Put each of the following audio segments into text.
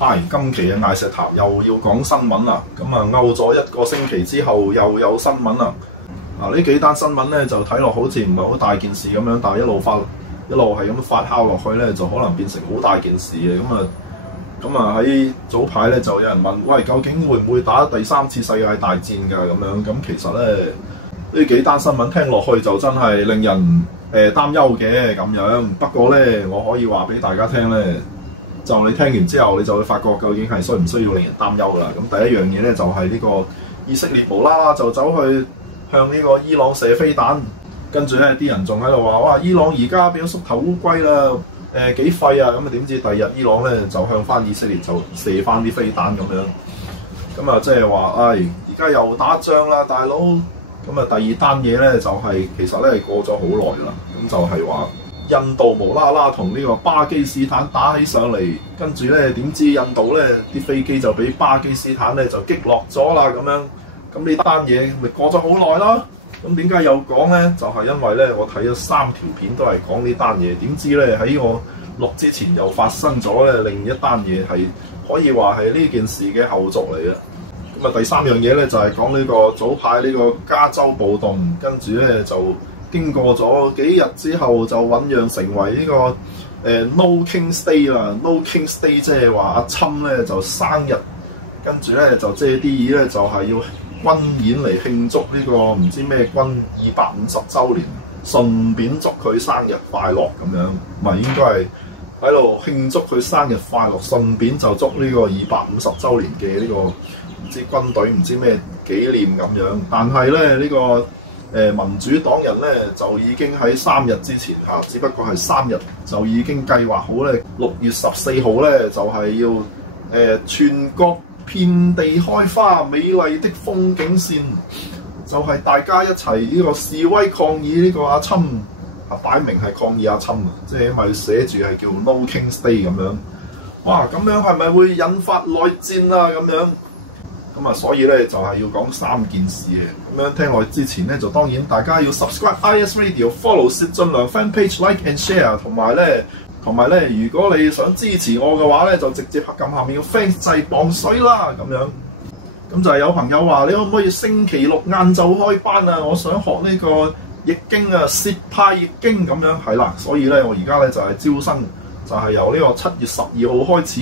嗨，今期嘅艾石塔又要講新聞啦，咁啊漚咗一個星期之後又有新聞啦。呢幾單新聞咧就睇落好似唔係好大件事咁樣，但係一路係咁發酵落去咧，就可能變成好大件事嘅。咁啊喺早排咧就有人問，喂，究竟會唔會打第三次世界大戰㗎？咁樣咁其實咧呢幾單新聞聽落去就真係令人擔憂嘅咁樣。不過咧，我可以話俾大家聽咧。就你聽完之後，你就會發覺究竟係需唔需要令人擔憂啦。咁第一樣嘢咧就係呢個以色列無啦啦就走去向呢個伊朗射飛彈，跟住咧啲人仲喺度話：哇！伊朗而家變咗縮頭烏龜啦，幾廢啊！咁啊點知第二日伊朗咧就向翻以色列就射翻啲飛彈咁樣。咁啊即係話，而家又打仗啦，大佬。咁啊第二單嘢咧就係其實咧過咗好耐啦。咁就係話。印度無啦啦同呢個巴基斯坦打起上嚟，跟住咧點知印度咧啲飛機就俾巴基斯坦咧就擊落咗啦咁樣。咁呢單嘢咪過咗好耐啦。咁點解又講咧？就係因為咧我睇咗3條片都係講呢單嘢，點知咧喺我錄之前又發生咗咧另一單嘢，係可以話係呢件事嘅後續嚟嘅。咁啊第3樣嘢咧就係講呢個早排呢個加州暴動，跟住咧就。經過咗幾日之後，就醖釀成為呢個No King's Day 啦。No King's Day 即係話阿侵咧就生日，跟住咧就借啲嘢咧就係要軍演嚟慶祝呢個唔知咩軍250週年，順便祝佢生日快樂咁樣。唔係應該係喺度慶祝佢生日快樂，順便就祝呢個250週年嘅呢個唔知軍隊唔知咩紀念咁樣。但係咧呢個民主黨人咧就已經喺3日之前只不過係3日就已經計劃好咧，6月14號咧就係要全國遍地開花，美麗的風景線，就係大家一齊呢個示威抗議呢個阿侵擺明係抗議阿侵即係因為寫住係叫 No King's Day 咁樣。哇！咁樣係咪會引發內戰啊？咁樣？咁所以咧就係要講3件事嘅。咁樣聽落之前咧，就當然大家要 subscribe IS Radio、follow 薛俊良 fan page、like and share， 同埋咧，如果你想支持我嘅話咧，就直接撳下面嘅 fans 掣磅水啦咁樣。咁就係有朋友話：你可唔可以星期六晏晝開班啊？我想學呢個易經啊，薛派易經咁樣。係啦，所以咧我而家咧就係招生，就係由呢個7月12號開始。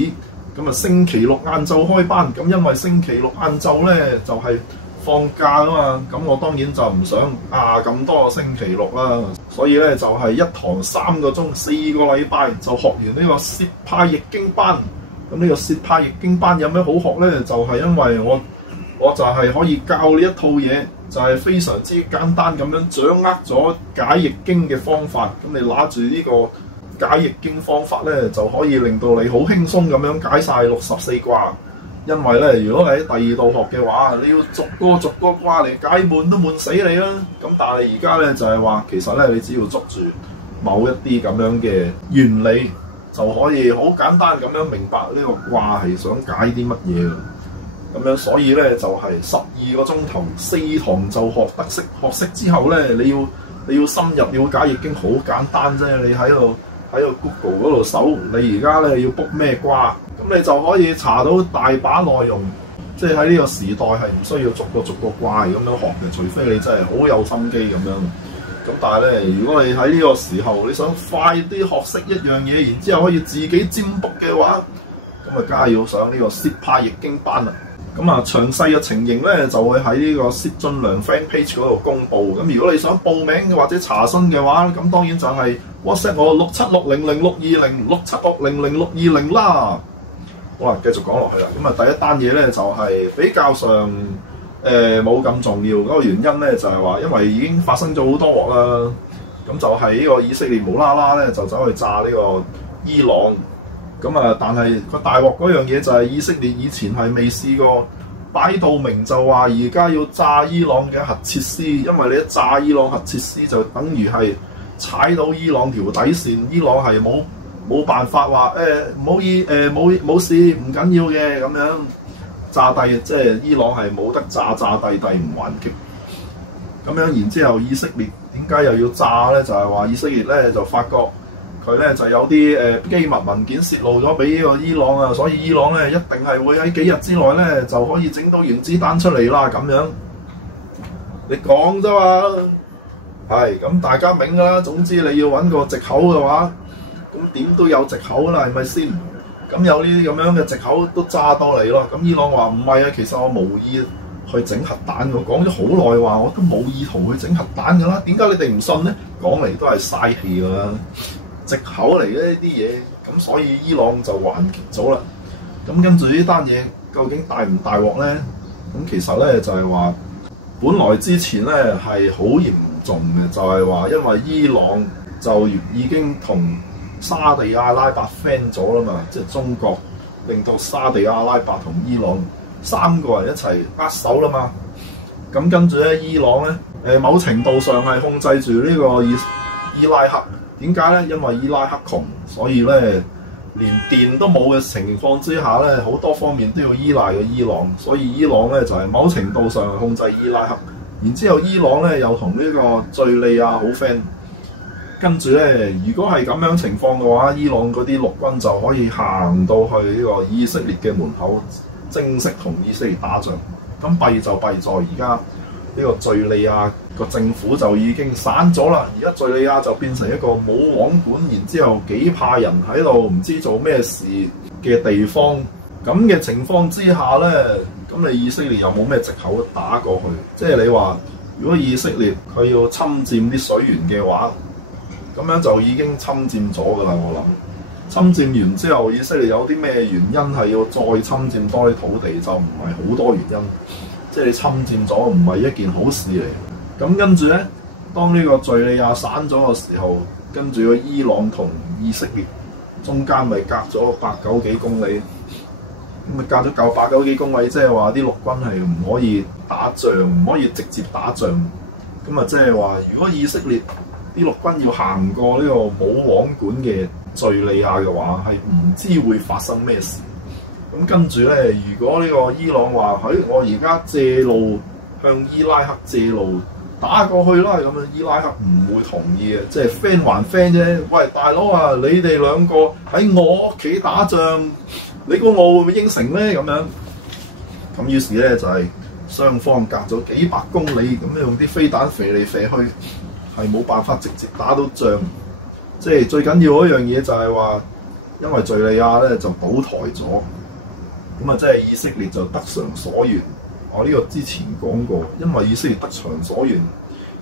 咁啊，星期六晏晝開班，咁因為星期六晏晝咧就係放假啊嘛，咁我當然就唔想咁多個星期六啦，所以咧就係一堂3個鐘，4個禮拜就學完呢個薛派易經班。咁呢個薛派易經班有咩好學咧？就係因為我就係可以教呢一套嘢，就係非常之簡單咁樣掌握咗解易經嘅方法。咁你拿住呢個解易經方法咧，就可以令到你好輕鬆咁樣解晒64卦。因為咧，如果你喺第2度學嘅話，你要逐個卦嚟解悶都悶死你啦。咁但係而家咧就係話，其實咧你只要捉住某一啲咁樣嘅原理，就可以好簡單咁樣明白呢個卦係想解啲乜嘢。咁樣所以咧就係12個鐘頭4堂就學得識，學識之後咧你要深入了解易經，好簡單啫。你喺度 Google 嗰度搜，你而家咧要 book 咩卦，咁你就可以查到大把內容。即係喺呢個時代係唔需要逐個卦咁樣學嘅，除非你真係好有心機咁樣。咁但係咧，如果你喺呢個時候你想快啲學識一樣嘢，然之後可以自己占卜嘅話，咁啊梗係要上呢個薛派易經班啦。咁詳細嘅情形咧就會喺呢個薛俊良 fan page 嗰度公佈。咁如果你想報名或者查詢嘅話，咁當然就係 WhatsApp 我676006206760020啦。好啦，繼續講落去啦。咁第一單嘢咧就係比較上冇咁重要。嗰個原因咧就係話，因為已經發生咗好多鑊啦。咁就係呢個以色列無啦啦咧就走去炸呢個伊朗。但係個大鑊嗰樣嘢就係以色列以前係未試過擺到明就話而家要炸伊朗嘅核設施，因為你一炸伊朗核設施就等於係踩到伊朗條底線，伊朗係冇辦法話冇事唔緊要嘅咁樣炸低，即係伊朗係冇得炸低唔還擊。咁樣然之後以色列點解又要炸咧？就係話以色列咧就發覺佢咧就有啲機密文件泄露咗俾呢個伊朗啊，所以伊朗咧一定係會喺幾日之內咧就可以整到原子彈出嚟啦咁樣。你講啫嘛，係咁大家明㗎啦。總之你要揾個藉口嘅話，咁點都有藉口啦，係咪先？咁有呢啲咁樣嘅藉口都揸多嚟咯。咁伊朗話唔係啊，其實我無意去整核彈，我講咗好耐話我都冇意圖去整核彈㗎啦。點解你哋唔信呢？講嚟都係嘥氣㗎啦，藉口嚟嘅呢啲嘢。咁所以伊朗就還擊咗啦。咁跟住呢單嘢究竟大唔大鑊呢？咁其實咧就係話，本來之前咧係好嚴重嘅，就係話因為伊朗就已經同沙地阿拉伯 friend 咗啦嘛，即係中國令到沙地阿拉伯同伊朗三個人一齊握手啦嘛。咁跟住咧，伊朗咧某程度上係控制住呢個伊拉克。點解咧？因為伊拉克窮，所以咧連電都冇嘅情況之下咧，好多方面都要依賴個伊朗。所以伊朗咧就係某程度上係控制伊拉克。然之後伊朗咧又同呢個敍利亞好 friend。跟住咧，如果係咁樣情況嘅話，伊朗嗰啲陸軍就可以行到去呢個以色列嘅門口，正式同以色列打仗。咁弊就弊在而家呢個敍利亞個政府就已經散咗啦。而家敍利亞就變成一個冇王管，然之後幾派人喺度唔知做咩事嘅地方。咁嘅情況之下咧，咁你以色列又冇咩藉口打過去？即係你話，如果以色列佢要侵佔啲水源嘅話，咁樣就已經侵佔咗㗎啦。我諗侵佔完之後，以色列有啲咩原因係要再侵佔多啲土地，就唔係好多原因。即係你侵佔咗唔係一件好事嚟。咁跟住咧，當呢個敍利亞散咗嘅時候，跟住個伊朗同以色列中間咪隔咗8-9幾公里，咁咪隔咗8-9幾公里，即係話啲陸軍係唔可以打仗，唔可以直接打仗。咁啊，即係話如果以色列啲陸軍要行過呢個冇王管嘅敍利亞嘅話，係唔知會發生咩事。咁跟住咧，如果呢個伊朗話我而家借路向伊拉克借路打過去啦，咁樣伊拉克唔會同意嘅，即係 friend 還 friend 啫。喂，大佬啊，你哋兩個喺我屋企打仗，你估我會唔會應承咧？咁樣咁於是咧就係雙方隔咗幾百公里，咁用啲飛彈射嚟射去，係冇辦法直接打到仗。即係最緊要嗰樣嘢就係話，因為敍利亞咧就倒台咗，咁啊即係以色列就得償所願。我呢個之前講過，因為以色列得償所願，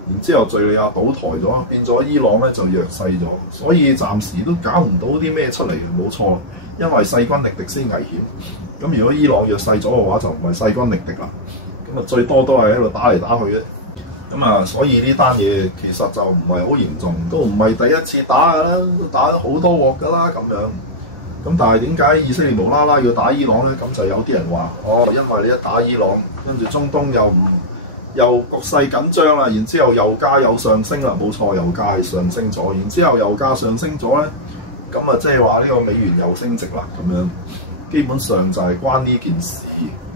然之後敍利亞倒台咗，變咗伊朗咧就弱勢咗，所以暫時都搞唔到啲咩出嚟嘅，冇錯。因為勢均力敵先危險。咁如果伊朗弱勢咗嘅話，就唔係勢均力敵啦。咁啊最多都係喺度打嚟打去啫。咁啊，所以呢單嘢其實就唔係好嚴重，都唔係第一次打㗎啦，都打咗好多鑊㗎啦咁樣。咁但係點解以色列無啦啦要打伊朗咧？咁就有啲人話，因為你一打伊朗，跟住中東又局勢緊張啦，然之後油價又上升啦，冇錯，油價係上升咗，然之後油價上升咗咧，咁啊即係話呢個美元又升值啦，咁樣基本上就係關呢件事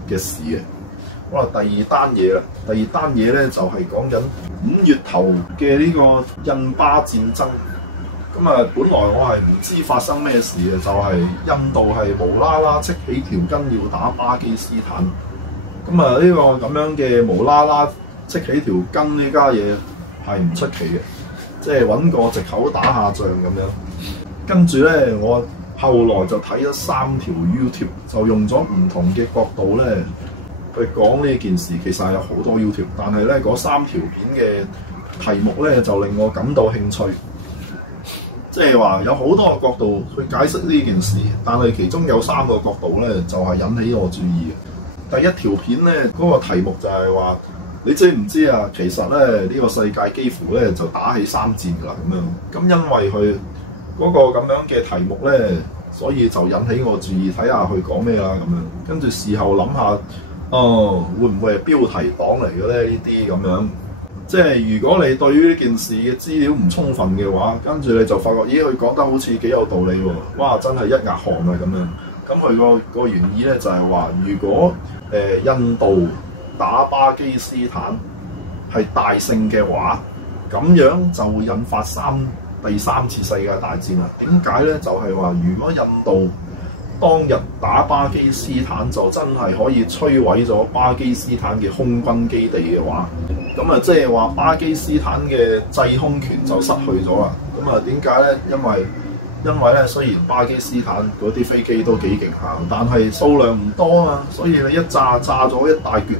嘅事嘅。好啦，第二單嘢啦，第二單嘢咧就係講緊5月頭嘅呢個印巴戰爭。咁啊，本來我係唔知發生咩事嘅，就係印度係無啦啦戚起條筋要打巴基斯坦。咁啊，呢個咁樣嘅無啦啦戚起條筋呢家嘢係唔出奇嘅，即係揾個藉口打下仗咁樣。跟住咧，我後來就睇咗3條 YouTube， 就用咗唔同嘅角度咧去講呢件事。其實係有好多 YouTube， 但係咧嗰3條片嘅題目咧就令我感到興趣。即係話有好多個角度去解釋呢件事，但係其中有3個角度咧就係引起我注意嘅。第一條片咧嗰個題目就係話，你知唔知啊？其實咧呢個世界幾乎咧就打起3戰㗎啦咁樣。咁因為佢嗰個咁樣嘅題目咧，所以就引起我注意，睇下佢講咩啦咁樣。跟住事後諗下，會唔會係標題黨嚟嘅咧？呢啲咁樣。即係如果你對於呢件事嘅資料唔充分嘅話，跟住你就發覺，咦，佢講得好似幾有道理喎！哇，真係一額汗啊咁樣。咁佢個原意咧就係話，如果印度打巴基斯坦係大勝嘅話，咁樣就會引發3第三次世界大戰啦。點解咧？就係話，如果印度當日打巴基斯坦，就真係可以摧毀咗巴基斯坦嘅空軍基地嘅話，咁啊即係話巴基斯坦嘅制空權就失去咗啦。咁啊點解咧？因為咧，雖然巴基斯坦嗰啲飛機都幾勁下，但係數量唔多啊嘛，所以你一炸咗一大橛，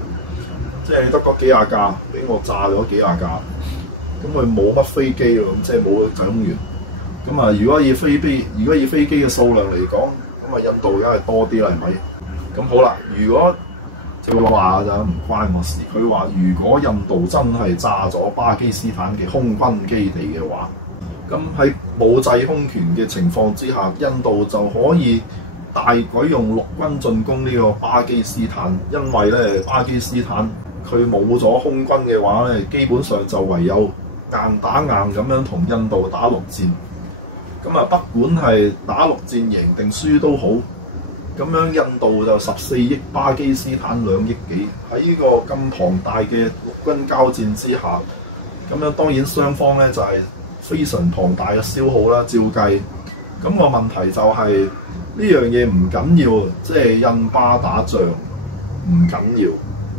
即係得嗰幾廿架，俾我炸咗幾廿架，咁佢冇乜飛機咯，咁即係冇制空權。咁啊，如果以飛機嘅數量嚟講，咁啊印度梗係多啲啦，係咪？咁好啦，如果佢話就唔關我事，佢話如果印度真係炸咗巴基斯坦嘅空軍基地嘅話，咁喺冇制空權嘅情況之下，印度就可以大舉用陸軍進攻呢個巴基斯坦，因為咧巴基斯坦佢冇咗空軍嘅話咧，基本上就唯有硬打硬咁樣同印度打陸戰。咁啊，不管係打陸戰贏定輸都好，咁樣印度就14億，巴基斯坦2億幾，喺呢個咁龐大嘅陸軍交戰之下，咁樣當然雙方咧就係非常龐大嘅消耗啦，照計。咁個問題就係呢樣嘢唔緊要，即係印巴打仗唔緊要。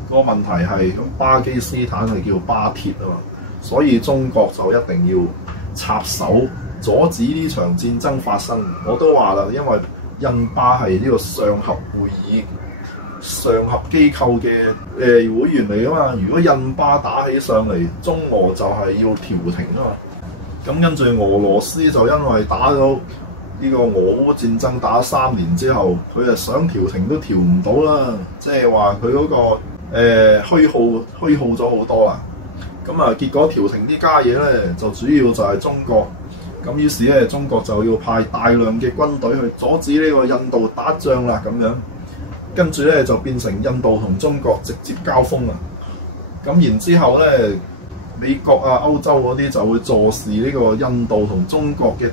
個問題係咁巴基斯坦係叫巴鐵啊嘛，所以中國就一定要插手阻止呢場戰爭發生。我都話啦，因為印巴係呢個上合會議、上合機構嘅會員嚟噶嘛。如果印巴打起上嚟，中俄就係要調停啊嘛。咁跟住俄羅斯就因為打咗呢個俄烏戰爭打3年之後，佢係想調停都調唔到啦，即係話佢嗰個虛耗咗好多啦。咁啊，結果調停呢家嘢咧，就主要就係中國。咁於是咧，中國就要派大量嘅軍隊去阻止呢個印度打仗啦。咁樣跟住咧就變成印度同中國直接交鋒啦。咁然之後咧，美國啊、歐洲嗰啲就會坐視呢個印度同中國嘅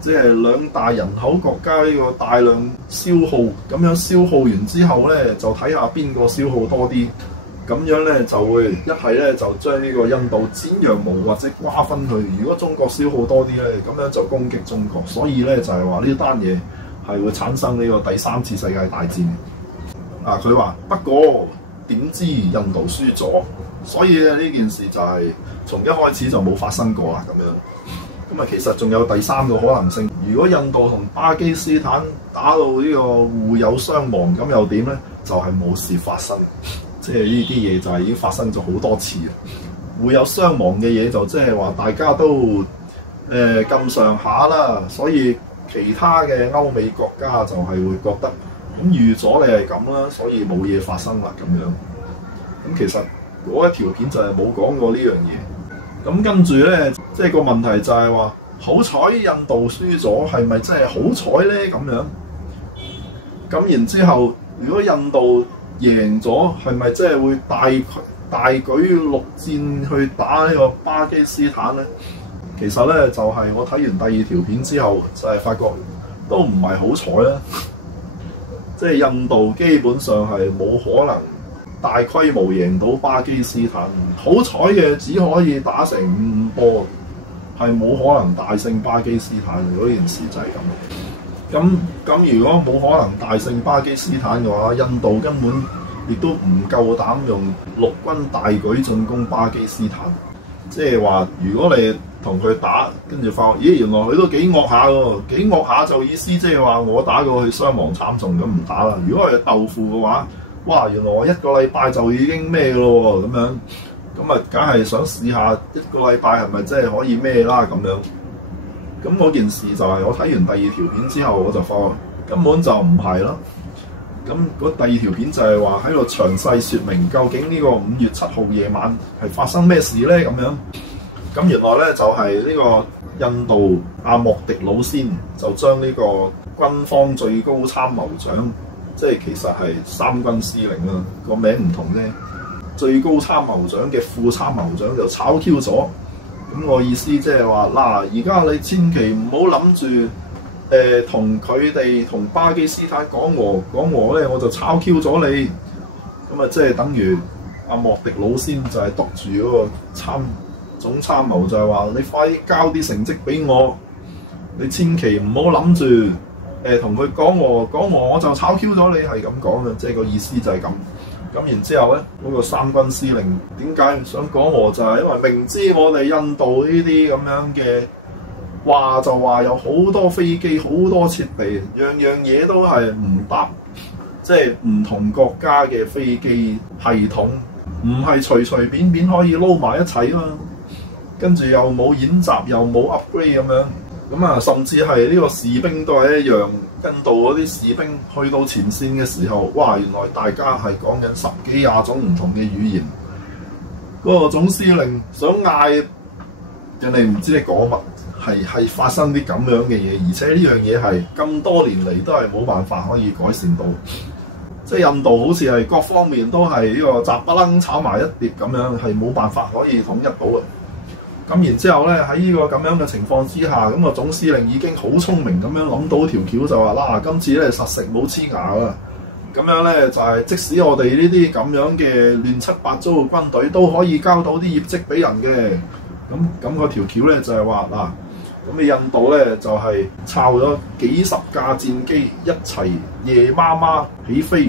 即係兩大人口國家呢個大量消耗，咁樣消耗完之後咧，就睇下邊個消耗多啲，咁樣咧就會一係咧就將呢個印度剪羊毛或者瓜分佢。如果中國消耗多啲咧，咁樣就攻擊中國。所以咧就係話呢單嘢係會產生呢個第3次世界大戰。啊，佢話不過點知印度輸咗，所以咧呢件事就係從一開始就冇發生過啦咁樣。咁啊，其實仲有第3個可能性，如果印度同巴基斯坦打到呢個互有傷亡，咁又點咧？就係冇事發生，即係呢啲嘢就係已經發生咗好多次啦。互有傷亡嘅嘢就即係話大家都咁上下啦，所以其他嘅歐美國家就係會覺得咁預咗你係咁啦，所以冇嘢發生啦咁樣。咁其實嗰一條片就係冇講過呢樣嘢。咁跟住咧，即係個問題就係話，好彩印度輸咗，係咪真係好彩咧？咁樣咁然之後，如果印度贏咗，係咪真係會大舉陸戰去打呢個巴基斯坦咧？其實咧，就係我睇完第2條片之後，就係發覺都唔係好彩啦。即係印度基本上係冇可能大規模贏到巴基斯坦，好彩嘅只可以打成5-5波，係冇可能大勝巴基斯坦。嗰件事就係咁。咁如果冇可能大勝巴基斯坦嘅話，印度根本亦都唔夠膽用陸軍大舉進攻巴基斯坦。即係話，如果你同佢打，跟住發覺，咦，原來佢都幾惡下喎，幾惡下就意思即係話我打過去傷亡慘重，咁唔打啦。如果係豆腐嘅話，哇！原來我1個禮拜就已經咩咯喎，咁樣咁啊，梗係想試下1個禮拜係咪真係可以咩啦咁樣。咁嗰件事就係我睇完第2條片之後，我就發覺根本就唔係啦。咁嗰第2條片就係話喺度詳細説明究竟呢個5月7號夜晚係發生咩事咧咁樣。咁原來咧就係呢個印度阿莫迪魯先就將呢個軍方最高參謀長。即係其實係3軍司令啦，個名唔同啫。最高參謀長嘅副參謀長就炒 Q 咗。咁我意思即係話嗱，而家你千祈唔好諗住同佢哋同巴基斯坦講和咧，我就炒 Q 咗你。咁啊，即係等於阿莫迪魯先就係督住嗰個總參謀就係話：你快啲交啲成績俾我，你千祈唔好諗住同佢講我就炒 Q 咗你，係咁講嘅，即係個意思就係咁。咁然之後咧，嗰個三軍司令點解想講和就係因為明知我哋印度呢啲咁樣嘅話就話有好多飛機、好多設備，樣樣嘢都係唔搭，即係唔同國家嘅飛機系統，唔係隨隨便便可以撈埋一齊啊嘛。跟住又冇演習，又冇 upgrade 咁樣，咁啊甚至係呢個士兵都係一樣。印度嗰啲士兵去到前線嘅時候，哇！原來大家係講緊10幾20種唔同嘅語言。嗰個總司令想嗌人哋唔知你講乜，係發生啲咁樣嘅嘢，而且呢樣嘢係咁多年嚟都係冇辦法可以改善到。即係印度好似係各方面都係呢個雜不楞炒埋一碟咁樣，係冇辦法可以統一到嘅。咁然之後咧，喺呢個咁樣嘅情況之下，咁個總司令已經好聰明咁樣諗到條橋，就話啦：今次咧實食冇黐牙啦。咁樣咧就係、即使我哋呢啲咁樣嘅亂七八糟嘅軍隊都可以交到啲業績俾人嘅。咁個條橋咧就係話嗱，咁你印度咧就係抄咗幾十架戰機一齊夜媽媽起飛，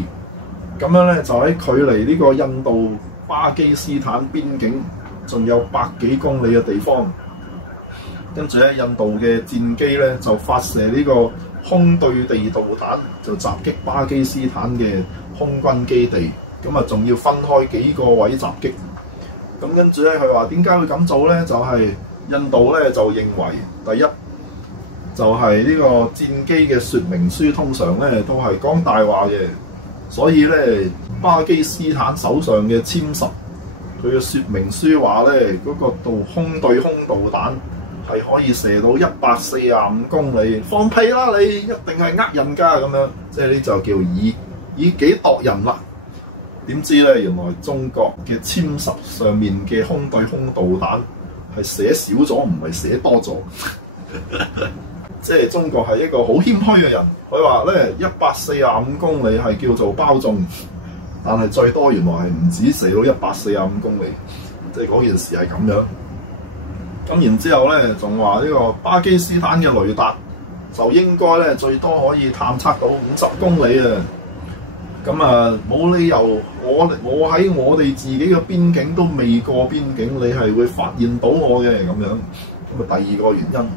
咁樣咧就喺距離呢個印度巴基斯坦邊境仲有100幾公里嘅地方，跟住咧印度嘅戰機咧就發射呢個空對地導彈，就襲擊巴基斯坦嘅空軍基地，咁啊仲要分開幾個位襲擊。咁跟住咧佢話點解會咁做咧？就係印度咧就認為第一就係呢個戰機嘅說明書通常咧都係講大話嘅，所以咧巴基斯坦手上嘅殲10佢嘅說明書話咧，嗰個空對空導彈係可以射到145公里，放屁啦你！一定係呃人㗎咁樣，即係呢就叫以己度人啦。點知咧，原來中國嘅殲10上面嘅空對空導彈係寫少咗，唔係寫多咗。即係中國係一個好謙虛嘅人，佢話咧145公里係叫做包中。但係最多原來係唔止射到145公里，即係嗰件事係咁樣。咁然之後咧，仲話呢個巴基斯坦嘅雷達就應該咧最多可以探測到50公里啊！咁啊冇理由我喺我哋自己嘅邊境都未過邊境，你係會發現到我嘅咁樣。咁啊第二個原因，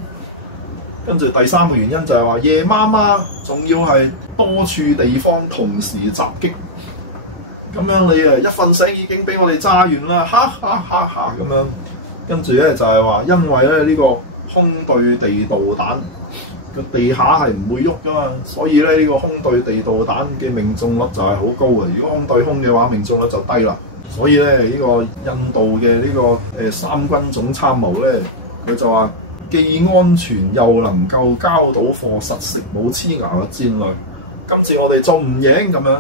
跟住第三個原因就係話夜媽媽仲要係多處地方同時襲擊。咁樣你一瞓醒已經俾我哋炸完啦，哈哈哈哈咁樣。跟住咧就係話，因為咧呢個空對地導彈個地下係唔會喐噶嘛，所以咧呢個空對地導彈嘅命中率就係好高嘅。如果空對空嘅話，命中率就低啦。所以咧呢個印度嘅呢個三軍總參謀咧，佢就話既安全又能夠交到貨，實食冇黐牙嘅戰略。今次我哋仲唔贏咁樣。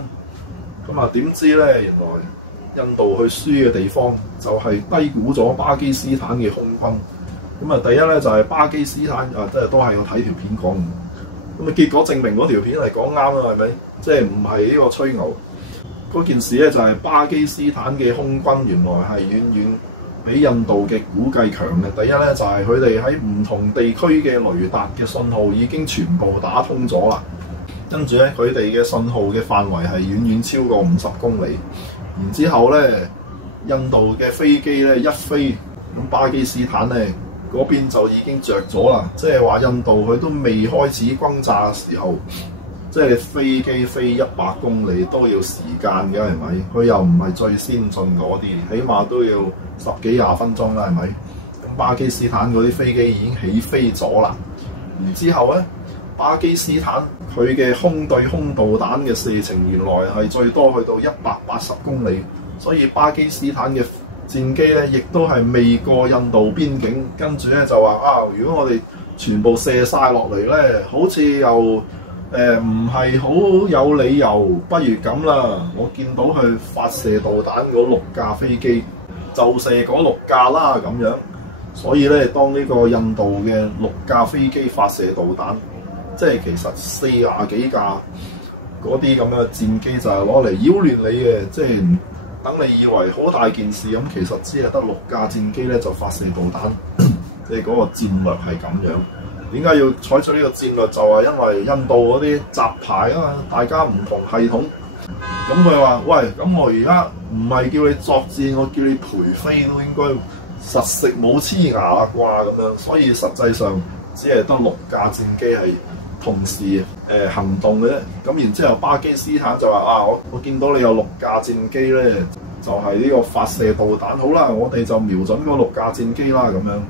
咁啊，點知咧？原來印度去輸嘅地方就係低估咗巴基斯坦嘅空軍。咁啊，第一咧就係巴基斯坦即係都係我睇條片講。咁啊，結果證明嗰條片係講啱啦，係咪？即係唔係呢個吹牛？嗰件事咧就係巴基斯坦嘅空軍原來係遠遠比印度嘅估計強嘅。第一咧就係佢哋喺唔同地區嘅雷達嘅信號已經全部打通咗啦。跟住咧，佢哋嘅信號嘅範圍係遠遠超過50公里。然之後咧，印度嘅飛機咧一飛，咁巴基斯坦咧嗰邊就已經着咗啦。即係話印度佢都未開始轟炸嘅時候，即係你飛機飛100公里都要時間嘅，係咪？佢又唔係最先進嗰啲，起碼都要10幾20分鐘啦，係咪？咁巴基斯坦嗰啲飛機已經起飛咗啦。然之後咧，巴基斯坦佢嘅空對空導彈嘅射程原來係最多去到180公里，所以巴基斯坦嘅戰機咧亦都係未過印度邊境。跟住咧就話如果我哋全部射晒落嚟咧，好似又唔係好有理由，不如咁啦，我見到佢發射導彈嗰6架飛機，就射嗰6架啦咁樣。所以咧，當呢個印度嘅6架飛機發射導彈，即係其實40幾架嗰啲咁嘅戰機就係攞嚟擾亂你嘅，即係等你以為好大件事咁，其實只係得6架戰機咧就發射導彈，即係嗰個戰略係咁樣。點解要採取呢個戰略？就係因為印度嗰啲雜牌啊嘛，大家唔同系統。咁佢話：喂，咁我而家唔係叫你作戰，我叫你陪飛都應該實食冇黐牙啦啩咁樣。所以實際上只係得6架戰機係同時行動嘅啫。咁然之後巴基斯坦就話：啊，我見到你有6架戰機咧，就係呢個發射導彈。好啦，我哋就瞄準嗰6架戰機啦咁樣。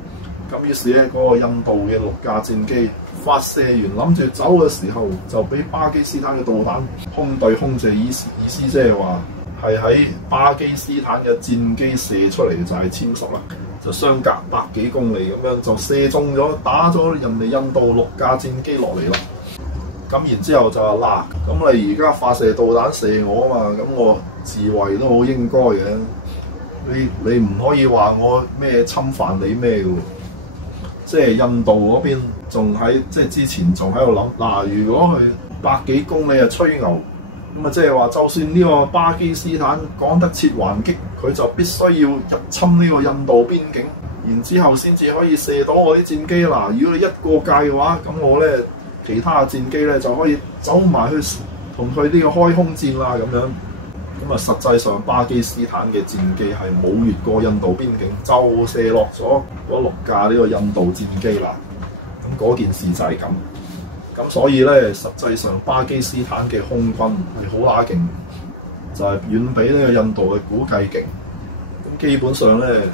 咁於是咧，嗰個印度嘅6架戰機發射完，諗住走嘅時候，就俾巴基斯坦嘅導彈空對空射，意思即係話係喺巴基斯坦嘅戰機射出嚟就係殲十啦，就相隔100幾公里咁樣就射中咗，打咗人哋印度6架戰機落嚟啦。咁然之後就話嗱，咁你而家發射導彈射我啊嘛，咁我自衛都好應該嘅。你唔可以話我咩侵犯你咩嘅喎？即係印度嗰邊仲喺即係之前仲喺度諗嗱，如果佢100幾公里啊吹牛，咁啊即係話就算呢個巴基斯坦趕得切還擊，佢就必須要入侵呢個印度邊境，然之後先至可以射到我啲戰機嗱。如果你一過界嘅話，咁我咧其他嘅戰機咧就可以走埋去同佢呢個開空戰啦咁樣。咁啊，實際上巴基斯坦嘅戰機係冇越過印度邊境，就射落咗嗰6架呢個印度戰機啦。咁嗰件事就係咁。咁所以咧，實際上巴基斯坦嘅空軍係好乸勁，就係遠比呢個印度嘅估計勁。咁基本上咧，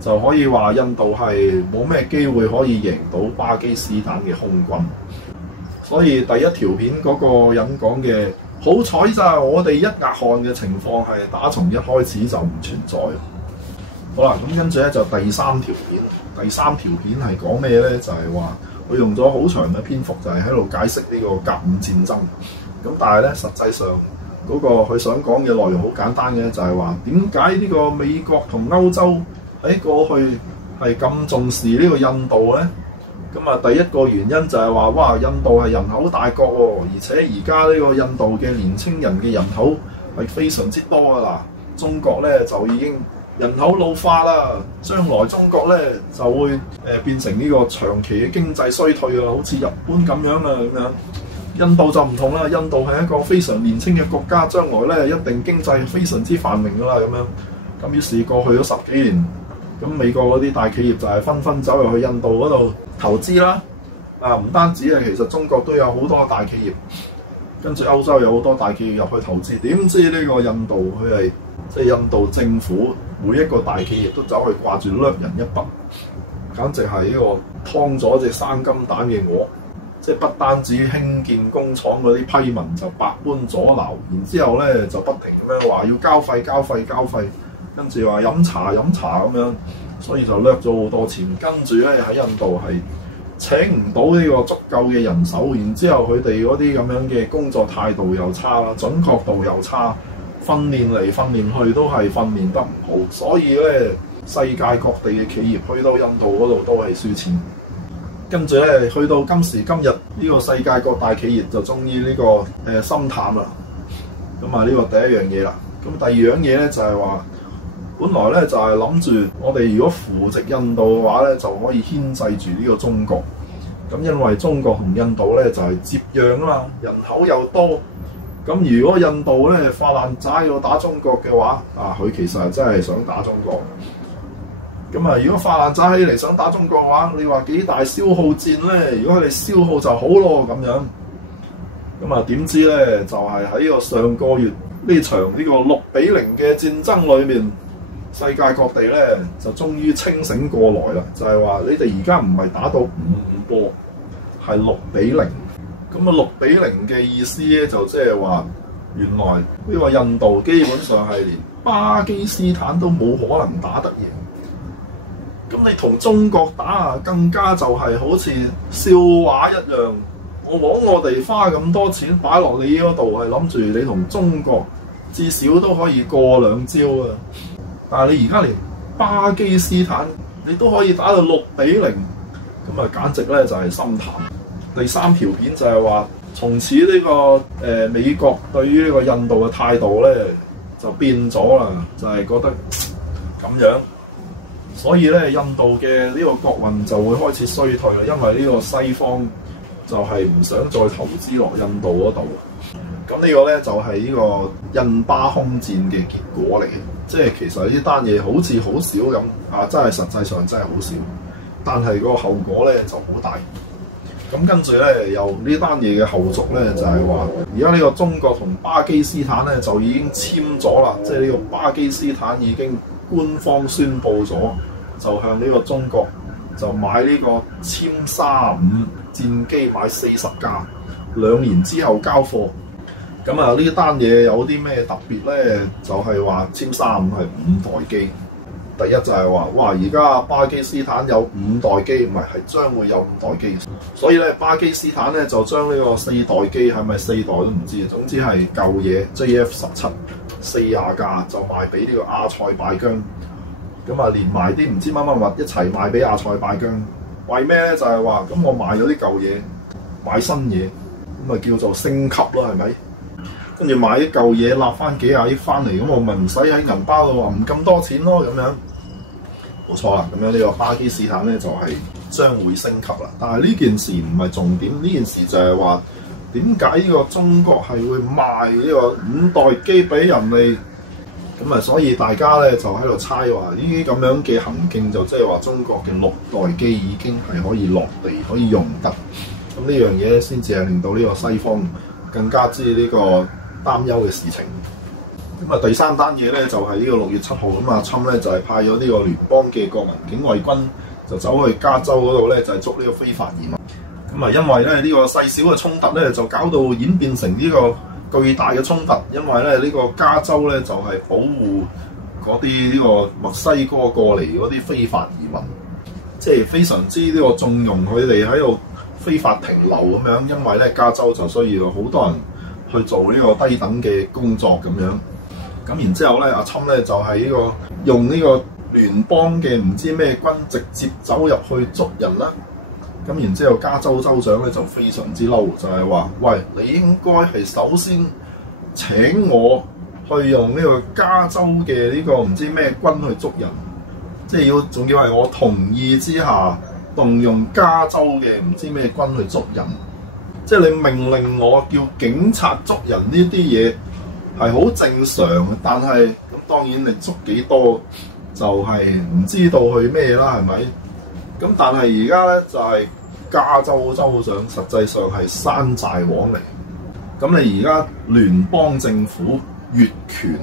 就可以話印度係冇咩機會可以贏到巴基斯坦嘅空軍。所以第一條片嗰個人講嘅。好彩咋，我哋一額汗嘅情況係打從一開始就唔存在。好啦，咁跟住咧就第3條片。第3條片係講咩咧？就係話佢用咗好長嘅篇幅，就係喺度解釋呢個甲午戰爭。咁但係咧，實際上嗰個佢想講嘅內容好簡單嘅，就係話點解呢個美國同歐洲喺過去係咁重視呢個印度咧？咁啊，第一個原因就係話，哇，印度係人口大國喎，而且而家呢個印度嘅年青人嘅人口係非常之多㗎啦。中國咧就已經人口老化啦，將來中國咧就會變成呢個長期嘅經濟衰退啊，好似日本咁樣啊咁樣。印度就唔同啦，印度係一個非常年輕嘅國家，將來咧一定經濟非常之繁榮㗎啦咁樣。咁於是過去咗10幾年。咁美國嗰啲大企業就係紛紛走入去印度嗰度投資啦，啊唔單止啊，其實中國都有好多大企業，跟住歐洲有好多大企業入去投資。點知呢個印度佢係即係印度政府每一個大企業都走去掛住掠人一筆，簡直係呢個劏咗隻生金蛋嘅鵝。即係不單止興建工廠嗰啲批文就百般阻撓，然之後咧就不停咁樣話要交費。跟住話飲茶咁樣，所以就掠咗好多錢。跟住咧喺印度係請唔到呢個足夠嘅人手，然之後佢哋嗰啲咁樣嘅工作態度又差啦，準確度又差，訓練嚟訓練去都係訓練得唔好，所以咧世界各地嘅企業去到印度嗰度都係輸錢。跟住咧去到今時今日，呢個世界各大企業就終於呢個心淡啦。咁啊呢個第一樣嘢啦。咁第二樣嘢咧就係話。本來咧就係諗住我哋如果扶植印度嘅話咧，就可以牽制住呢個中國。咁因為中國同印度咧就係接壤啊嘛，人口又多。咁如果印度咧發爛渣要打中國嘅話，啊佢其實係真係想打中國。咁啊，如果發爛渣起嚟想打中國嘅話，你話幾大消耗戰咧？如果佢哋消耗就好咯咁樣。咁啊點知咧就係喺呢個上個月呢場呢個6-0嘅戰爭裏面。世界各地咧就終於清醒過來啦，就係話你哋而家唔係打到5-5波，係6-0。咁啊6-0嘅意思咧就即係話，原來呢個印度基本上係連巴基斯坦都冇可能打得贏。咁你同中國打啊，更加就係好似笑話一樣。我哋花咁多錢擺落你嗰度，係諗住你同中國至少都可以過2招啊！但係你而家連巴基斯坦你都可以打到6-0，咁啊簡直咧就係心淡。第3條片就係話，從此呢個美國對於呢個印度嘅態度咧，就變咗啦，就係覺得咁樣。所以咧，印度嘅呢個國運就會開始衰退啦，因為呢個西方就係唔想再投資落印度嗰度。咁呢個咧就係呢個印巴空戰嘅結果嚟嘅，即係其實呢單嘢好似好少咁啊，真係實際上真係好少，但係個後果咧就好大。咁跟住咧，由呢單嘢嘅後續咧，就係話而家呢個中國同巴基斯坦咧就已經簽咗啦，即係呢個巴基斯坦已經官方宣布咗，就向呢個中國就買呢個殲35戰機，買40架，2年之後交貨。咁啊，呢單嘢有啲咩特別咧？就係話殲35係5代機。第一就係話，哇！而家巴基斯坦有5代機，唔係將會有5代機。所以咧，巴基斯坦咧就將呢個4代機，係咪4代都唔知，總之係舊嘢 JF-17 40架就賣俾呢個阿塞拜疆。咁啊，連埋啲唔知乜乜物一齊賣俾阿塞拜疆。為咩咧？就係話，咁我賣咗啲舊嘢，買新嘢，咁啊叫做升級咯，係咪？跟住買啲舊嘢，納翻幾廿億翻嚟，咁我咪唔使喺銀包度話唔咁多錢咯，咁樣冇錯啦。咁樣呢個巴基斯坦咧就係將會升級啦。但係呢件事唔係重點，呢件事就係話點解呢個中國係會賣呢個5代機俾人哋？咁啊，所以大家咧就喺度猜話呢啲咁樣嘅行徑，就即係話中國嘅6代機已經係可以落地，可以用得。咁呢樣嘢先至係令到呢個西方更加知呢個擔憂嘅事情。咁啊，第3單嘢咧就係呢個6月7號咁啊，侵咧就係派咗呢個聯邦嘅國民警衛軍就走去加州嗰度咧就係捉呢個非法移民。咁啊，因為咧呢個細小嘅衝突咧就搞到演變成呢個巨大嘅衝突，因為咧呢個加州咧就係保護嗰啲呢個墨西哥過嚟嗰啲非法移民，即係非常之呢個縱容佢哋喺度非法停留咁樣，因為咧加州就需要好多人去做呢個低等嘅工作咁樣。咁然之後咧，阿侵咧就係呢個用呢個聯邦嘅唔知咩軍直接走入去捉人啦。咁然之後，加州州長咧就非常之嬲，就係話：喂，你應該係首先請我去用呢個加州嘅呢個唔知咩軍去捉人，即係要仲要係我同意之下動用加州嘅唔知咩軍去捉人。即係你命令我叫警察捉人呢啲嘢係好正常嘅，但係咁當然你捉幾多就係唔知道去咩啦，係咪？咁但係而家咧就係加州州長實際上係山寨王嚟，咁你而家聯邦政府越權，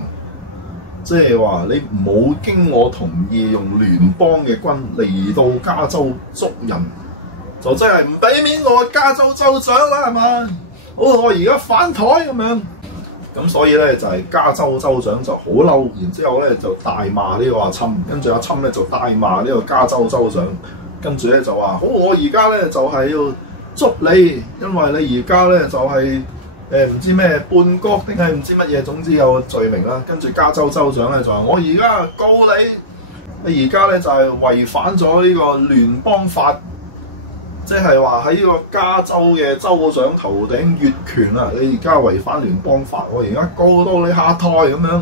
即係話你冇經我同意用聯邦嘅軍嚟到加州捉人，就真係唔俾面我加州州長啦，係嘛？好，我而家反台咁樣，咁所以咧就係加州州長就好嬲，然之後咧就大罵呢個阿侵，跟住阿侵咧就大罵呢個加州州長。跟住咧就話：好，我而家咧就係要捉你，因為你而家咧就係唔知咩叛國定係唔知乜嘢，總之有罪名啦。跟住加州州長咧就話：我而家告你，你而家咧就係違反咗呢個聯邦法，即係話喺呢個加州嘅州長頭頂越權啊！你而家違反聯邦法，我而家告到你下台咁樣。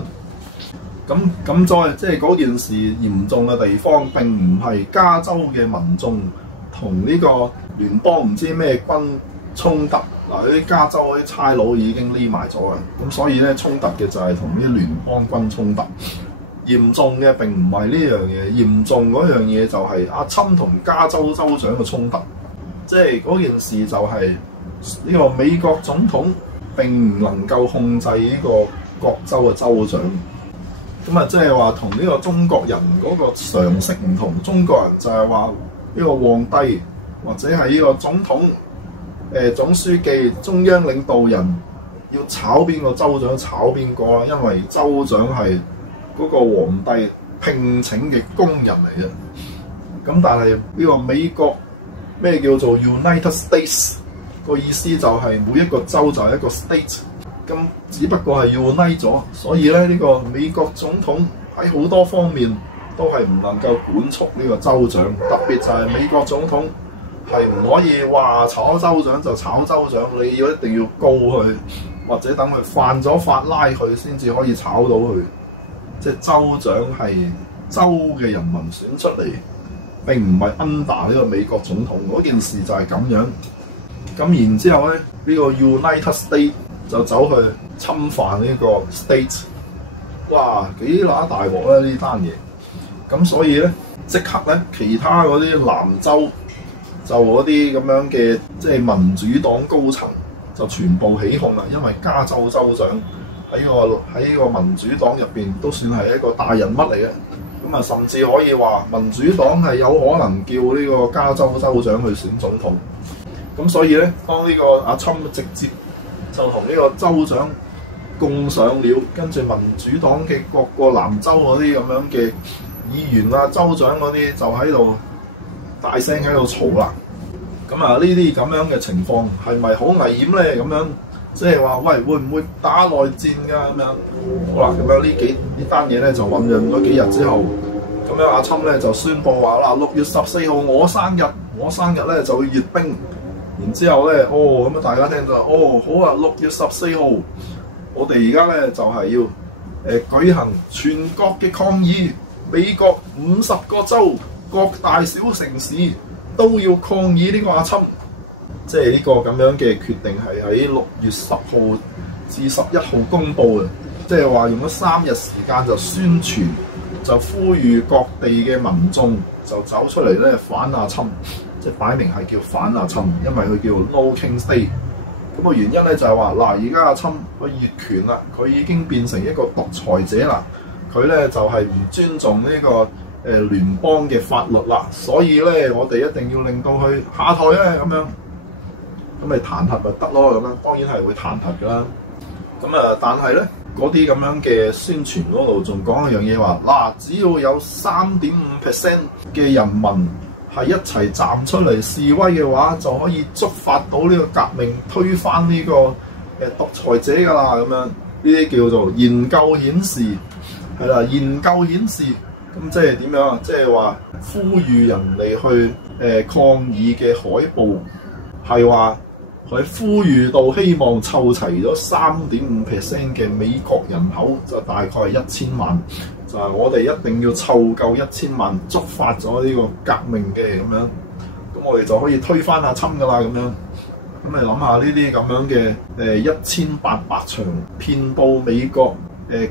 咁再即係嗰件事嚴重嘅地方，並唔係加州嘅民眾同呢個聯邦唔知咩軍衝突，嗱，啲加州嗰啲差佬已經匿埋咗啦，咁所以咧衝突嘅就係同啲聯邦軍衝突。嚴重嘅並唔係呢樣嘢，嚴重嗰樣嘢就係阿侵同加州州長嘅衝突，即係嗰件事就係呢個美國總統並唔能夠控制呢個各州嘅州長。咁啊，即係話同呢個中國人嗰個常識唔同，中國人就係話呢個皇帝或者係呢個總統、總書記、中央領導人要炒邊個州長炒邊個啦，因為州長係嗰個皇帝聘請嘅工人嚟嘅。咁但係呢個美國咩叫做 United States 個意思就係每一個州就係一個 state。咁只不過係 unite 咗，所以咧呢個美國總統喺好多方面都係唔能夠管束呢個州長，特別就係美國總統係唔可以話炒州長就炒州長，你要一定要告佢，或者等佢犯咗法拉佢先至可以炒到佢。即係州長係州嘅人民選出嚟，並唔係 under 呢個美國總統。嗰件事就係咁樣。咁然之後咧，呢個 United States 就走去侵犯呢個 state。哇，幾乸大鑊咧呢單嘢！咁所以咧，即刻咧，其他嗰啲南州就嗰啲咁樣嘅即係民主黨高層就全部起哄啦，因為加州州長喺個民主黨入邊都算係一個大人物嚟嘅。咁啊，甚至可以話民主黨係有可能叫呢個加州州長去選總統。咁所以咧，當呢個阿侵直接就同呢個州長共上了，跟住民主黨嘅各個南州嗰啲咁樣嘅議員啊、州長嗰啲就喺度大聲喺度嘈啦。咁啊，呢啲咁樣嘅情況係咪好危險咧？咁樣即係話，喂，會唔會打內戰㗎？咁樣好啦，咁樣呢單嘢咧就醖釀咗幾日之後，咁樣阿侵咧就宣佈話啦，6月14號我生日咧就會閱兵。然之後咧，咁啊大家聽到，好啊，6月14號，我哋而家咧就係要舉行全國嘅抗議，美國50個州、各大小城市都要抗議呢個阿侵。即係呢個咁樣嘅決定係喺6月10號至11號公佈嘅，即係話用咗3日時間就宣傳，就呼籲各地嘅民眾就走出嚟咧反阿侵。即係擺明係叫反阿侵，因為佢叫 No King's Day。咁個原因咧就係話嗱，而家阿侵佢越權啦，佢已經變成一個獨裁者啦。佢咧就係唔尊重呢個聯邦嘅法律啦，所以咧我哋一定要令到佢下台咧咁樣。咁咪彈劾咪得咯咁樣，當然係會彈劾噶啦。咁啊，但係咧嗰啲咁樣嘅宣傳嗰度仲講一樣嘢話，嗱，只要有3.5% 嘅人民係一齊站出嚟示威嘅話，就可以觸發到呢個革命，推翻呢個獨裁者㗎啦。咁樣呢啲叫做研究顯示，係啦，研究顯示。咁即係點樣啊？即係話呼籲人哋去抗議嘅海報係話佢呼籲到希望湊齊咗3.5% 嘅美國人口，就大概係1000萬。就係我哋一定要湊夠1000萬，觸發咗呢個革命嘅咁樣，咁我哋就可以推翻阿侵㗎啦咁樣。咁你諗下呢啲咁樣嘅1800場遍佈美國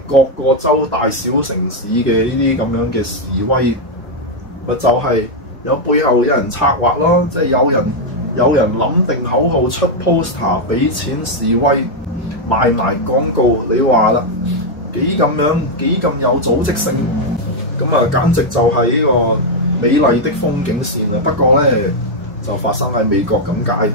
各個州大小城市嘅呢啲咁樣嘅示威，咪就係有背後有人策劃咯，即係有人諗定口號出 poster 俾錢示威，賣埋廣告，你話啦。幾咁有組織性，咁啊簡直就係呢個美麗的風景線啊！不過咧就發生喺美國咁解。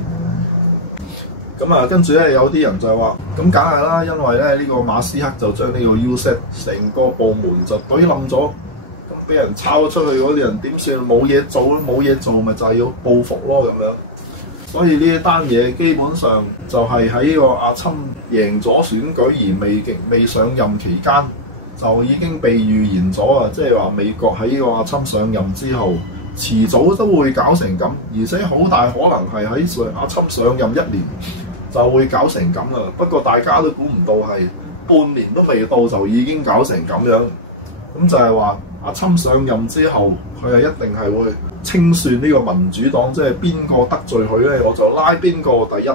咁啊跟住咧有啲人就係話，咁梗係啦，因為咧呢個馬斯克就將呢個 USAID 成個部門就懟冧咗，咁俾人抄出去嗰啲人點算？冇嘢做咯，冇嘢做咪就係要報復咯咁樣。所以呢一單嘢基本上就係喺呢個阿侵贏咗選舉而未上任期間，就已經被預言咗啊！即係話美國喺呢個阿侵上任之後，遲早都會搞成咁，而且好大可能係喺阿侵上任1年就會搞成咁啦。不過大家都估唔到係半年都未到就已經搞成咁樣，咁就係話阿侵上任之後，佢係一定係會清算呢個民主黨，即係邊個得罪佢咧，我就拉邊個第一。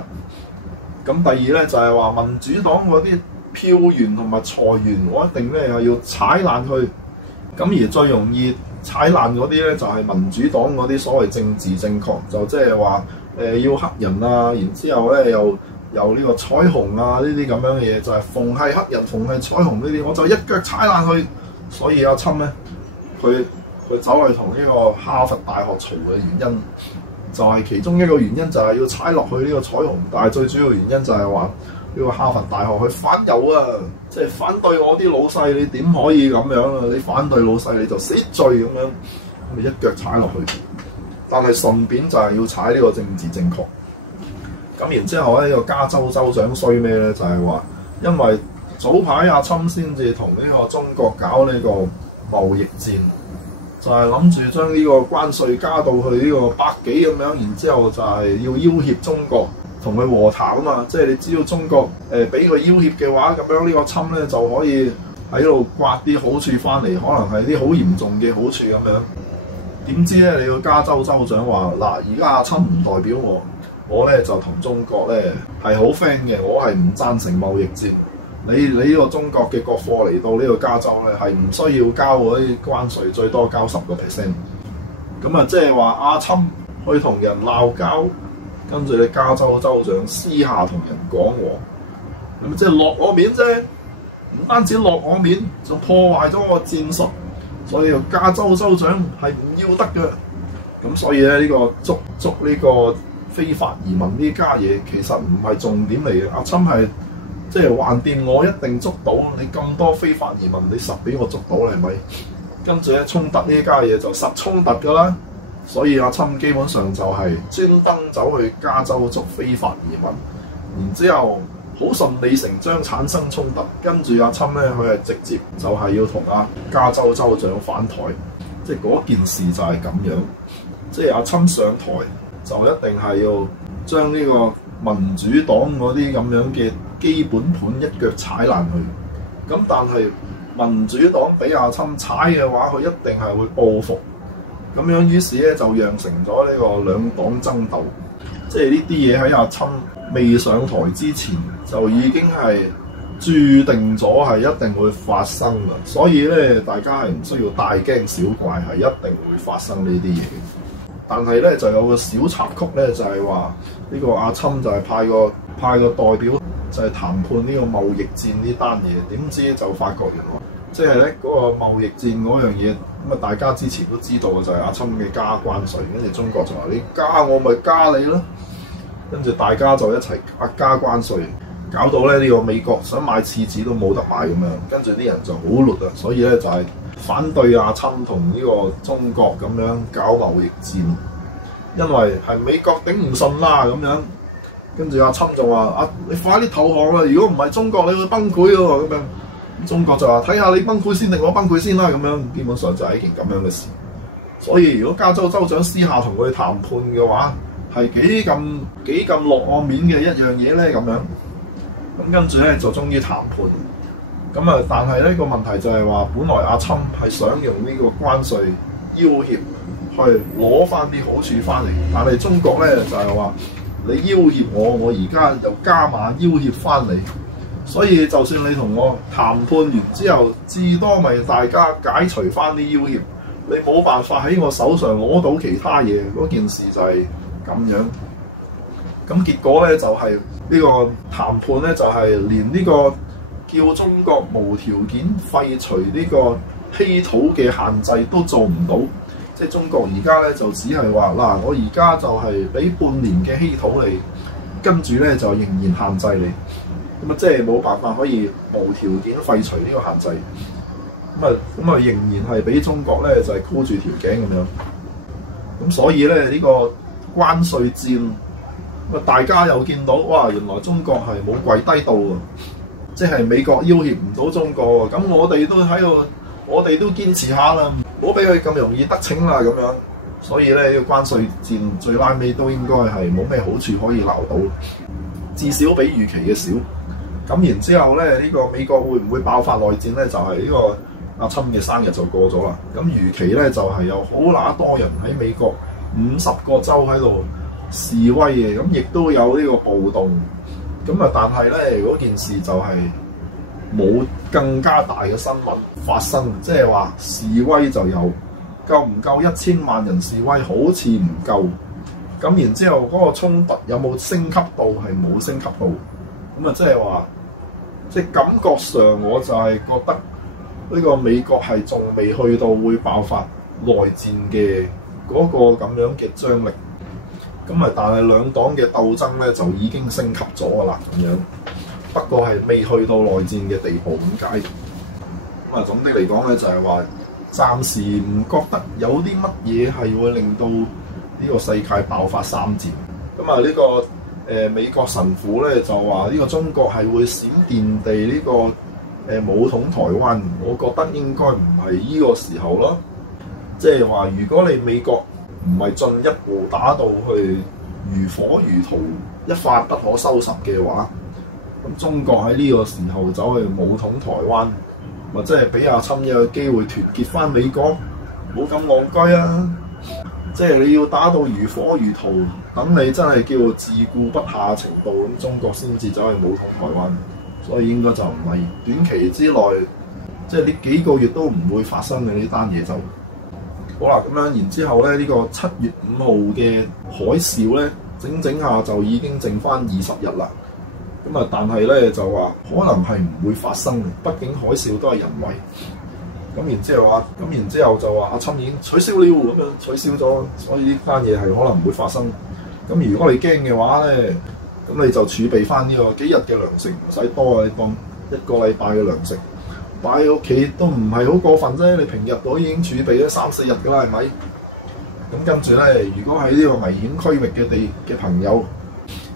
咁第二咧就係話民主黨嗰啲票源同埋財源，我一定咧係要踩爛佢。咁而最容易踩爛嗰啲咧，就係民主黨嗰啲所謂政治正確，就即係話要黑人啊，然之後咧又呢個彩虹啊呢啲咁樣嘅嘢，就係逢係黑人逢係彩虹呢啲，我就一腳踩爛佢。所以阿侵咧，佢走去同呢個哈佛大學嘈嘅原因，就係其中一個原因就係要踩落去呢個彩虹，但係最主要原因就係話呢個哈佛大學去反猶啊，即係反對我啲老細，你點可以咁樣啊？你反對老細你就死罪咁樣，咁咪一腳踩落去。但係順便就係要踩呢個政治正確。咁然之後咧，呢個加州州長衰咩咧？就係話因為早排阿侵先至同呢個中國搞呢個貿易戰，就係諗住將呢個關稅加到去呢個100幾咁樣，然之後就係要要挾中國，同佢和談啊嘛，即係你只要中國俾佢要挾嘅話，咁樣呢個侵咧就可以喺度刮啲好處翻嚟，可能係啲好嚴重嘅好處咁樣。點知咧，你個加州州長話嗱，而家阿侵唔代表我咧就同中國咧係好 friend 嘅，我係唔贊成貿易戰。你呢個中國嘅國貨嚟到呢個加州咧，係唔需要交嗰啲關稅，最多交10%。咁啊，即係話阿侵去同人鬧交，跟住你加州州長私下同人講和，咁即係落我面啫。唔單止落我面，仲破壞咗我戰術。所以加州州長係唔要得嘅。咁所以咧，呢個捉呢個非法移民呢家嘢其實唔係重點嚟嘅。阿侵係即係橫掂，我一定捉到你咁多非法移民，你實俾我捉到係咪？跟住咧，衝突呢家嘢就實衝突㗎啦。所以阿侵基本上就係專登走去加州捉非法移民，然之後好順理成章產生衝突。跟住阿侵咧，佢係直接就係要同阿加州州長反台，即係嗰件事就係咁樣。即係阿侵上台就一定係要將呢個民主黨嗰啲咁樣嘅基本盤一腳踩爛佢。咁但係民主黨俾阿侵踩嘅話，佢一定係會報復。咁樣於是咧就釀成咗呢個兩黨爭鬥。即係呢啲嘢喺阿侵未上台之前就已經係注定咗係一定會發生啦。所以咧，大家係唔需要大驚小怪，係一定會發生呢啲嘢。但係咧就有個小插曲咧，就係話呢個阿侵就係派個代表就係談判呢個貿易戰呢單嘢，點知就發覺原來即係咧嗰個貿易戰嗰樣嘢咁啊！大家之前都知道嘅就係阿侵嘅加關稅，跟住中國就話你加我咪加你咯，跟住大家就一齊加關稅，搞到咧呢個美國想買廁紙都冇得買咁樣，跟住啲人就好亂啊，所以咧就係反對阿侵同呢個中國咁樣搞貿易戰，因為係美國頂唔順啦咁樣，跟住阿侵就話你快啲投降啦！如果唔係中國你會崩潰喎咁樣。中國就話睇下你崩潰先定我崩潰先啦咁樣，基本上就係一件咁樣嘅事。所以如果加州州長私下同佢談判嘅話，係幾咁落我面嘅一樣嘢咧咁樣。咁跟住咧就終於談判。咁啊，但係呢個問題就係話，本來阿侵係想用呢個關稅要挾去攞翻啲好處翻嚟，但係中國咧就係話你要挾我而家又加碼要挾翻嚟。所以就算你同我談判完之後，至多咪大家解除翻啲要挾，你冇辦法喺我手上攞到其他嘢，嗰件事就係咁樣。咁結果咧就係呢個談判咧就係連呢個叫中國無條件廢除呢個稀土嘅限制都做唔到。即係中國而家咧就只係話嗱，我而家就係俾半年嘅稀土你，跟住咧就仍然限制你。咁啊，即係冇辦法可以無條件廢除呢個限制，咁啊，仍然係俾中國咧就係箍住條頸咁樣。咁所以咧呢個關稅戰，咁大家又見到哇，原來中國係冇跪低到喎，即係美國要挾唔到中國喎。咁我哋都喺度，我哋都堅持下啦，唔好俾佢咁容易得逞啦咁樣。所以咧呢個關稅戰最拉尾都應該係冇咩好處可以撈到，至少比預期嘅少。咁然之後咧，呢個美國會唔會爆發內戰咧？就係呢個阿侵嘅生日就過咗啦。咁預期咧就係有好乸多人喺美國50個州喺度示威嘅，咁亦都有呢個暴動。咁啊，但係咧嗰件事就係冇更加大嘅新聞發生，即係話示威就有，夠唔夠1000萬人示威？好似唔夠。咁然之後嗰個衝突有冇升級到？係冇升級到。咁啊，即係話。即係感覺上，我就係覺得呢個美國係仲未去到會爆發內戰嘅嗰個咁樣嘅張力。咁啊，但係兩黨嘅鬥爭咧就已經升級咗㗎啦，咁樣。不過係未去到內戰嘅地步咁解。咁啊，總的嚟講咧，就係話暫時唔覺得有啲乜嘢係會令到呢個世界爆發三戰。咁啊，呢個。美國神父咧就話呢個中國係會閃電地呢個武統台灣，我覺得應該唔係呢個時候咯。即係話如果你美國唔係進一步打到去如火如荼一發不可收拾嘅話，咁中國喺呢個時候走去武統台灣，或者係俾阿侵一個機會團結翻美國，冇咁戇居啊！即係你要打到如火如荼，等你真係叫做自顧不暇程度，咁中國先至走去武統台灣。所以應該就唔係短期之內，即係呢幾個月都唔會發生嘅呢單嘢就好啦。咁樣然之後咧，呢個7月5號嘅海嘯咧，整下就已經剩翻20日啦。咁啊，但係咧就話可能係唔會發生嘅，畢竟海嘯都係人為。咁然之後就話阿侵已經取消了，咁樣取消咗，所以呢單嘢係可能唔會發生。咁如果你驚嘅話咧，咁你就儲備翻呢個幾日嘅糧食，唔使多啊！你當1個禮拜嘅糧食擺喺屋企都唔係好過分啫。你平日都已經儲備咗3-4日㗎啦，係咪？咁跟住咧，如果喺呢個危險區域嘅朋友，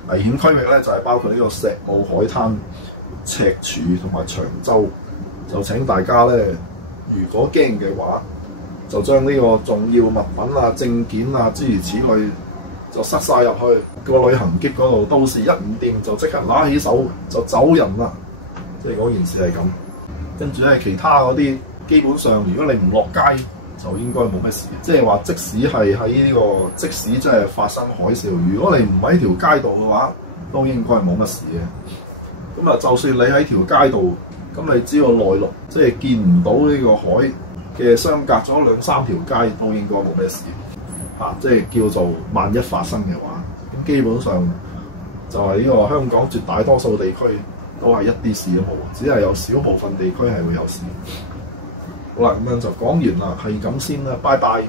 危險區域咧就係包括呢個石澳海灘、赤柱同埋長洲，就請大家咧，如果驚嘅話，就將呢個重要物品啊、證件啊諸如此類，就塞晒入去個旅行篋嗰度，到時一唔掂就即刻攞起手就走人啦。即係嗰件事係咁。跟住咧，其他嗰啲基本上，如果你唔落街，就應該冇乜事。即係話，即使係喺呢個，即使真係發生海嘯，如果你唔喺條街度嘅話，都應該冇乜事嘅。咁啊，就算你喺條街度，咁你只要內陸，即係見唔到呢個海嘅相隔咗2-3條街，都應該冇咩事。即係叫做萬一發生嘅話，咁基本上就係呢個香港絕大多數地區都係一啲事都冇，只係有少部分地區係會有事。好啦，咁樣就講完啦，係咁先啦，拜拜。